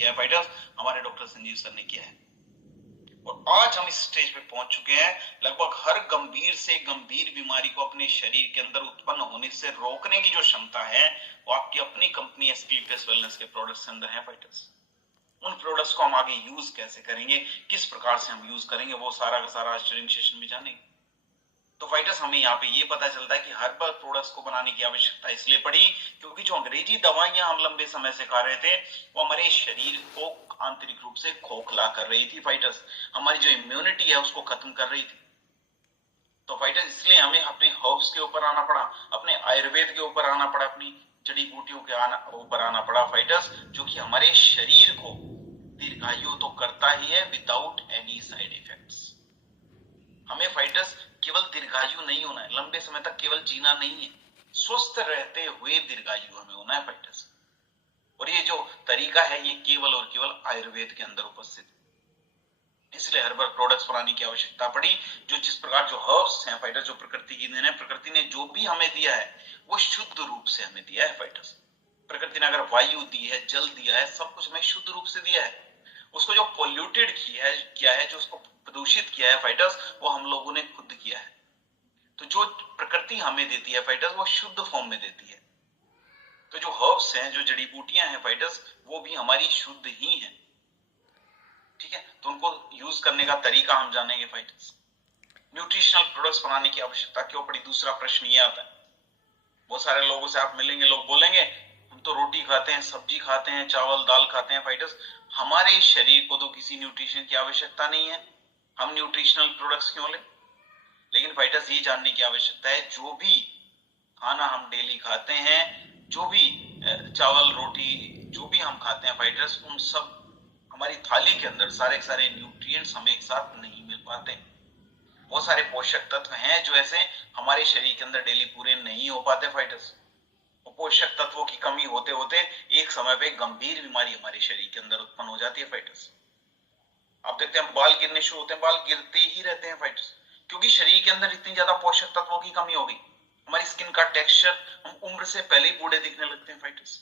किया है फाइटर्स, हमारे डॉक्टर संजीव सर ने किया है। और आज हम इस स्टेज पे पहुंच चुके हैं, लगभग हर गंभीर से गंभीर बीमारी को अपने शरीर के अंदर उत्पन्न होने से रोकने की जो क्षमता है वो आपकी अपनी कंपनी एस्क्लेपियस वेलनेस के प्रोडक्ट्स के अंदर है फाइटर्स। उन प्रोडक्ट्स को हम आगे यूज कैसे करेंगे, किस प्रकार से हम यूज करेंगे, वो सारा का सारा आज ट्रेनिंग सेशन में जानेंगे। तो फाइटर्स हमें यहाँ पे ये पता चलता है कि हर्बल प्रोडक्ट्स को बनाने की आवश्यकता इसलिए पड़ी क्योंकि जो अंग्रेजी दवाइयां हम लंबे समय से खा रहे थे वो हमारे शरीर को आंतरिक रूप से खोखला कर रही थी फाइटर्स, हमारी जो इम्यूनिटी है उसको खत्म कर रही थी। तो फाइटर्स इसलिए हमें अपने हर्ब्स के ऊपर आना पड़ा, अपने आयुर्वेद के ऊपर आना पड़ा, अपनी जड़ी बूटियों के ऊपर आना पड़ा फाइटर्स, जो कि हमारे शरीर को दीर्घायु तो करता ही है विदाउट एनी साइड इफेक्ट्स। हमें फाइटर्स केवल दीर्घायु नहीं होना है, लंबे समय तक केवल जीना नहीं है, स्वस्थ रहते हुए दीर्घायु हमें होना है फाइटर्स। और ये जो तरीका है ये केवल और केवल आयुर्वेद के अंदर उपस्थित है। इसलिए हर्बल प्रोडक्ट्स बनाने की आवश्यकता पड़ी, जो जिस प्रकार जो हर्ब्स हैं फाइटर्स, जो प्रकृति की देन है, प्रकृति ने जो भी हमें दिया है वो शुद्ध रूप से हमें दिया है फाइटर्स। प्रकृति ने अगर वायु दी है, जल दिया है, सब कुछ हमें शुद्ध रूप से दिया है। उसको जो पोल्यूटेड किया है, जो उसको प्रदूषित किया है फाइटर्स, वो हम लोगों ने खुद किया है। तो जो प्रकृति हमें देती है फाइटर्स वो शुद्ध फॉर्म में देती है। तो जो हर्ब्स हैं, जो जड़ी बूटियां हैं फाइटर्स, वो भी हमारी शुद्ध ही है। ठीक है, तो उनको यूज करने का तरीका हम जानेंगे फाइटर्स। न्यूट्रिशनल प्रोडक्ट्स बनाने की आवश्यकता क्यों पड़ी, दूसरा प्रश्न ये आता है। बहुत सारे लोगों से आप मिलेंगे, लोग बोलेंगे हम तो रोटी खाते हैं, सब्जी खाते हैं, चावल दाल खाते हैं फाइटर्स, हमारे शरीर को तो किसी न्यूट्रिशन की आवश्यकता नहीं है, हम न्यूट्रिशनल प्रोडक्ट्स क्यों लें। लेकिन फाइटर्स ये जानने की आवश्यकता है, जो भी खाना हम डेली खाते हैं, जो भी चावल रोटी जो भी हम खाते हैं फाइटर्स, उन सब हमारी थाली के अंदर सारे के सारे न्यूट्रिएंट्स हमें एक साथ नहीं मिल पाते। बहुत सारे पोषक तत्व हैं जो ऐसे हमारे शरीर के अंदर डेली पूरे नहीं हो पाते फाइटर्स। पोषक तत्वों की कमी होते होते एक समय पे गंभीर बीमारी हमारे शरीर के अंदर उत्पन्न हो जाती है फाइटर्स। आप देखते हैं बाल गिरने शुरू होते हैं, बाल गिरते ही रहते हैं फाइटर्स, क्योंकि शरीर के अंदर इतनी ज्यादा पोषक तत्वों की कमी हो गई। हमारी स्किन का टेक्सचर, हम उम्र से पहले ही बूढ़े दिखने लगते हैं फाइटर्स।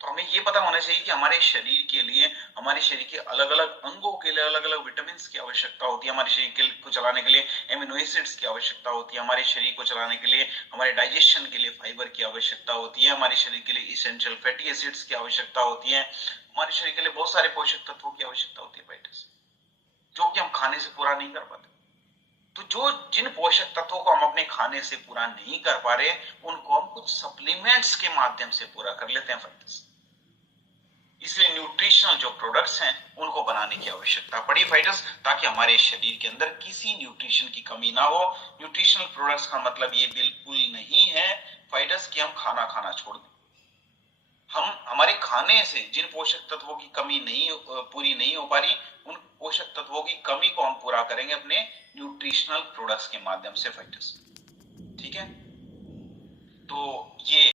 तो हमें ये पता होना चाहिए कि हमारे शरीर के लिए, हमारे शरीर के अलग अलग अंगों के लिए अलग अलग विटामिन की आवश्यकता होती है, हमारे शरीर को चलाने के लिए एमिनो एसिड्स की आवश्यकता होती है, हमारे शरीर को चलाने के लिए, हमारे डाइजेशन के लिए फाइबर की आवश्यकता होती है, हमारे शरीर के लिए इसेंशियल फैटी एसिड्स की आवश्यकता होती है, हमारे शरीर के लिए बहुत सारे पोषक तत्वों की आवश्यकता होती है फाइटर्स, जो कि हम खाने से पूरा नहीं कर पाते। तो जो जिन पोषक तत्वों को हम अपने खाने से पूरा नहीं कर पा रहे, उनको हम कुछ सप्लीमेंट्स के माध्यम से पूरा कर लेते हैं फाइटर्स। इसलिए न्यूट्रिशनल जो प्रोडक्ट्स हैं उनको बनाने की आवश्यकता पड़ी फाइटर्स, ताकि हमारे शरीर के अंदर किसी न्यूट्रिशन की कमी ना हो। न्यूट्रिशनल प्रोडक्ट्स का मतलब ये बिल्कुल नहीं है फाइटर्स कि हम खाना खाना छोड़ दें। हम हमारे खाने से जिन पोषक तत्वों की कमी पूरी नहीं हो पा रही, उन पोषक तत्वों की कमी को हम पूरा करेंगे अपने न्यूट्रिशनल प्रोडक्ट्स के माध्यम से फाइटर्स। ठीक है, तो ये